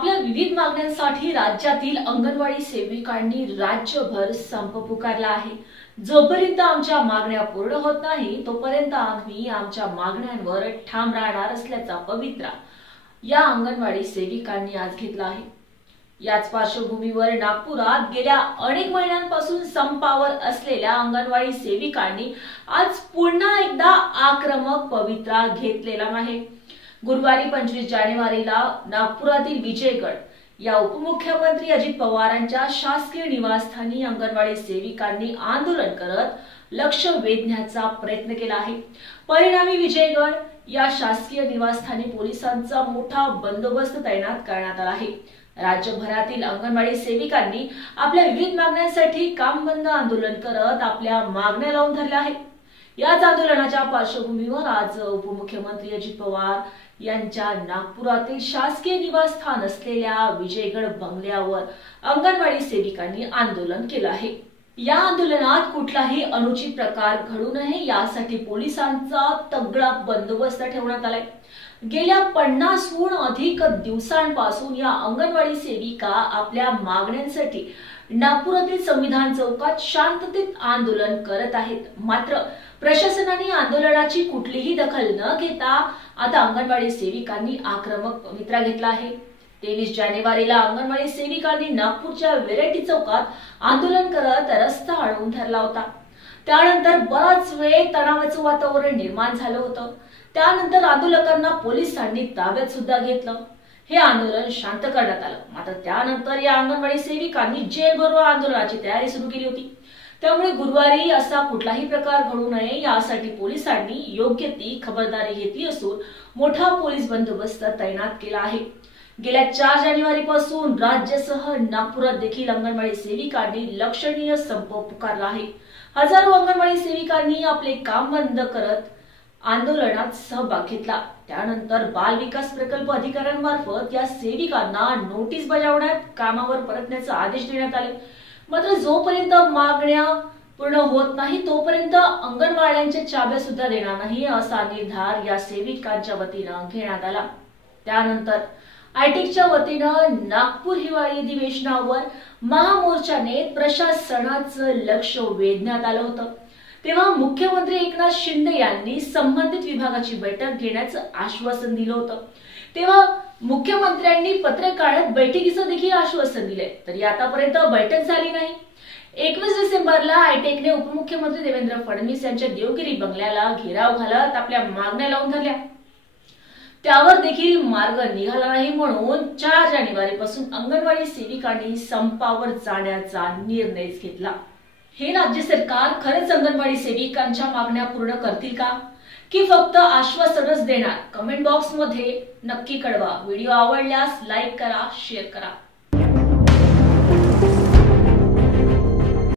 आपल्या विविध मागण्यांसाठी राज्यातील अंगणवाडी सेविकांनी राज्यभर संप पुकारला आहे। जोपर्यंत आमच्या मागण्या पूर्ण होत नाही तोपर्यंत आम्ही आमच्या मागण्यांवर ठाम राहणार असल्याचा पवित्रा या अंगणवाडी सेविकांनी आज घेतला आहे। याच पार्श्वभूमीवर नागपुरात गेल्या अनेक महिन्यांपासून संपावर असलेल्या अंगणवाडी सेविकांनी आज पुन्हा एकदा आक्रमक पवित्रा घेतलेला आहे। गुरुवारी 25 जानेवारीला नागपुरातील विजयगड या उपमुख्यमंत्री अजित पवारांच्या शासकीय निवासस्थानी अंगणवाडी सेविकांनी आंदोलन करत लक्ष वेधण्याचा प्रयत्न केला आहे। परिणामी विजयगड या शासकीय निवासस्थानी पोलिसांचा मोठा बंदोबस्त तैनात करण्यात आला आहे। राज्यभरातील अंगणवाडी सेविकांनी आपल्या विविध मागण्यांसाठी काम बंद आंदोलन करत आपल्या मागण्या लावून धरल्या आहेत। याच आंदोलनाच्या पार्श्वभूमीवर आज उपमुख्यमंत्री अजित पवार यांच्या नागपुरातील शासकीय निवासस्थान असलेल्या विजयगड बंगल्यावर अंगणवाडी सेविकांनी आंदोलन केलं आहे। या आंदोलनात कुठलाही अनुचित प्रकार घडू नये यासाठी पोलिसांचा तगडा बंदोबस्त ठेवण्यात आलाय। गेल्या 50हून अधिक दिवसांपासून या अंगणवाडी सेविका आपल्या मागण्यांसाठी नागपुरातील संविधान चौकात शांततेत आंदोलन करत आहेत। मात्र प्रशासनाने आंदोलनाची कुठलीही दखल न घेता आता अंगणवाडी सेविकांनी आक्रमक पवित्रा घेतला आहे। 23 जानेवारीला अंगणवाडी सेविकांनी नागपूरच्या व्हेरायटी चौकात आंदोलन करत रस्ता अडवून धरला होता। त्यानंतर बराच वेळ तणावाचं वातावरण निर्माण झालं होतं। त्यानंतर आंदोलकांना पोलिसांनी ताब्यात सुद्धा घेतलं। हे आंदोलन शांत करण्यात आलं। मात्र त्यानंतर या अंगणवाडी सेविकांनी जेलभरो आंदोलनाची तयारी सुरू केली होती। त्यामुळे गुरुवारी असा कुठलाही प्रकार घडू नये यासाठी पोलिसांनी योग्य ती खबरदारी घेतली असून मोठा पोलीस बंदोबस्त तैनात केला आहे। गेल्या 4 जानेवारीपासून राज्यासह नागपुरात देखील अंगणवाडी सेविकांनी लक्षणीय संप पुकारला आहे। हजारो अंगणवाडी सेविकांनी आपले काम बंद करत आंदोलनात सहभाग घेतला। त्यानंतर बाल विकास प्रकल्प अधिकाऱ्यांमार्फत या सेविकांना नोटीस बजावण्यात कामावर परतण्याचे आदेश देण्यात आले। मात्र जोपर्यंत मागण्या पूर्ण होत नाही तोपर्यंत अंगणवाड्यांच्या चाब्या सुद्धा देणार नाही असा निर्धार या सेविकांच्या वतीनं घेण्यात आला। त्यानंतर आयटेकच्या वतीनं नागपूर हिवाळी अधिवेशनावर महामोर्चाने प्रशासनाचं लक्ष वेधण्यात आलं होतं। तेव्हा मुख्यमंत्री एकनाथ शिंदे यांनी संबंधित विभागाची बैठक घेण्याचं आश्वासन दिलं होतं। तेव्हा मुख्यमंत्र्यांनी पत्रक काढत बैठकीचं देखील आश्वासन दिले, तरी आतापर्यंत बैठक झाली नाही। 21 डिसेंबरला आयटेकने उपमुख्यमंत्री देवेंद्र फडणवीस यांच्या देवगिरी बंगल्याला घेराव घालत आपल्या मागण्या लावून धरल्या। त्यावर देखील मार्ग निघाला नाही, म्हणून 4 जानेवारीपासून अंगणवाडी सेविकांनी संपावर जाण्याचा निर्णय घेतला। हे राज्य सरकार खरंच अंगणवाडी सेविकांच्या मागण्या पूर्ण करतील का, की फक्त आश्वासनच देणार? कमेंट बॉक्स मध्ये नक्की कळवा। व्हिडिओ आवडल्यास लाईक करा, शेअर करा।